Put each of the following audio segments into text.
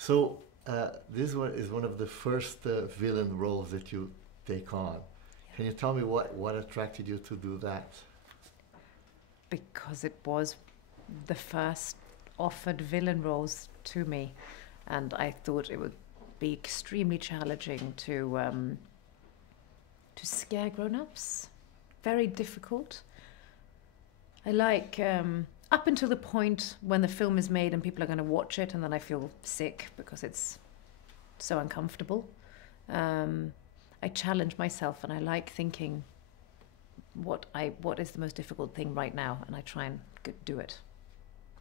So this one is one of the first villain roles that you take on. Can you tell me what attracted you to do that? Because it was the first offered villain roles to me, and I thought it would be extremely challenging to scare grown-ups. Very difficult. I like up until the point when the film is made and people are going to watch it, and then I feel sick because it's so uncomfortable. I challenge myself, and I like thinking what is the most difficult thing right now, and I try and do it.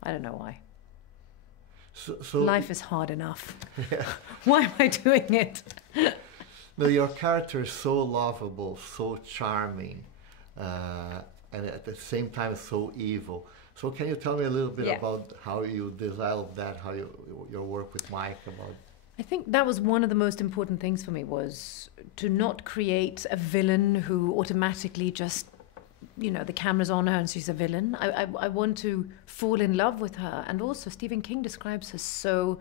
I don't know why. So life is hard enough. Yeah. Why am I doing it? No, your character is so lovable, so charming, and at the same time so evil. So can you tell me a little bit about how you developed that, how your work with Mike about? I think that was one of the most important things for me, was to not create a villain who automatically just, you know, the camera's on her and she's a villain. I want to fall in love with her. And also Stephen King describes her so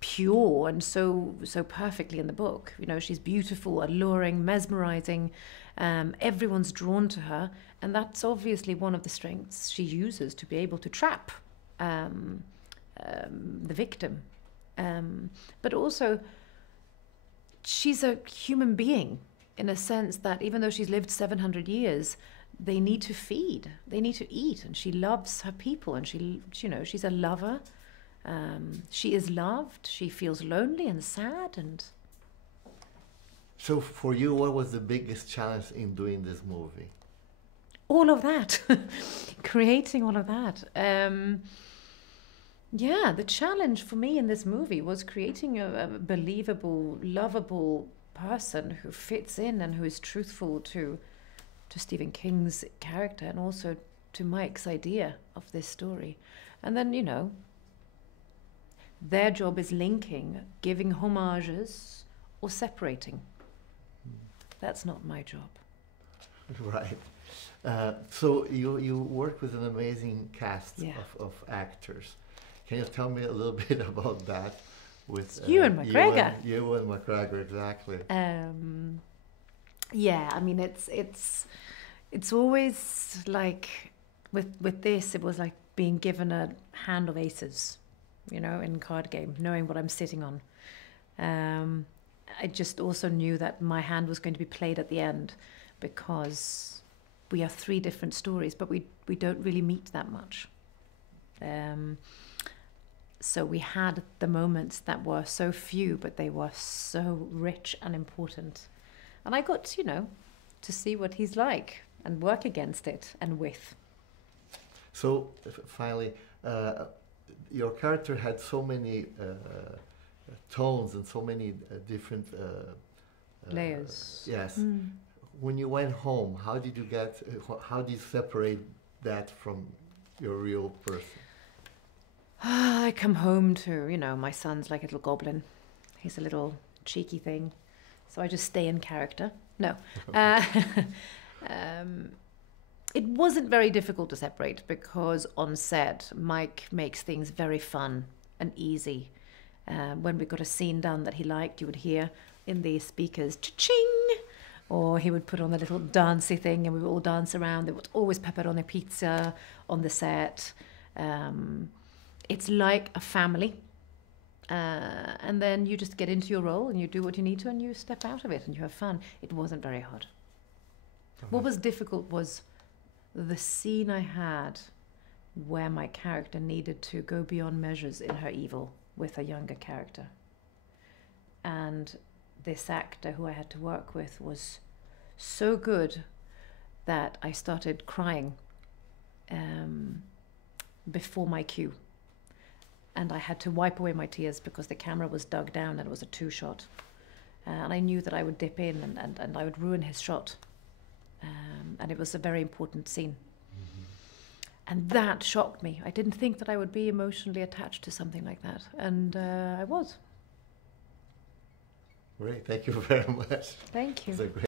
pure and so perfectly in the book. You know, she's beautiful, alluring, mesmerizing. Everyone's drawn to her. And that's obviously one of the strengths she uses to be able to trap the victim. But also, she's a human being in a sense that even though she's lived 700 years, they need to feed, they need to eat, and she loves her people, and she, you know, she's a lover. She is loved. She feels lonely and sad. And so, for you, what was the biggest challenge in doing this movie? All of that, creating all of that. Yeah, the challenge for me in this movie was creating a believable, lovable person who fits in and who is truthful to Stephen King's character and also to Mike's idea of this story. And then, you know, their job is linking, giving homages or separating. That's not my job. Right. So you work with an amazing cast of actors. Can you tell me a little bit about that? With Ewan McGregor. Ewan McGregor, exactly. Yeah, I mean it's always like with this, it was like being given a hand of aces, you know, in card game, knowing what I'm sitting on. I just also knew that my hand was going to be played at the end because we have 3 different stories, but we don't really meet that much. So we had the moments that were so few, but they were so rich and important. And I got, you know, to see what he's like and work against it and with. So finally, your character had so many tones and so many different layers. Yes. When you went home, how did you separate that from your real person? I come home to, you know, my son's like a little goblin. He's a little cheeky thing. So I just stay in character. No. It wasn't very difficult to separate because on set, Mike makes things very fun and easy. When we got a scene done that he liked, you would hear in the speakers, cha-ching! Or he would put on the little dancey thing and we would all dance around. There was always pepperoni pizza on the set. It's like a family. And then you just get into your role and you do what you need to and you step out of it and you have fun. It wasn't very hard. What was difficult was the scene I had where my character needed to go beyond measures in her evil with a younger character. And this actor who I had to work with was so good that I started crying before my cue. And I had to wipe away my tears because the camera was dug down and it was a 2-shot. And I knew that I would dip in and I would ruin his shot. And it was a very important scene. And that shocked me. I didn't think that I would be emotionally attached to something like that. And I was. Great, thank you very much. Thank you.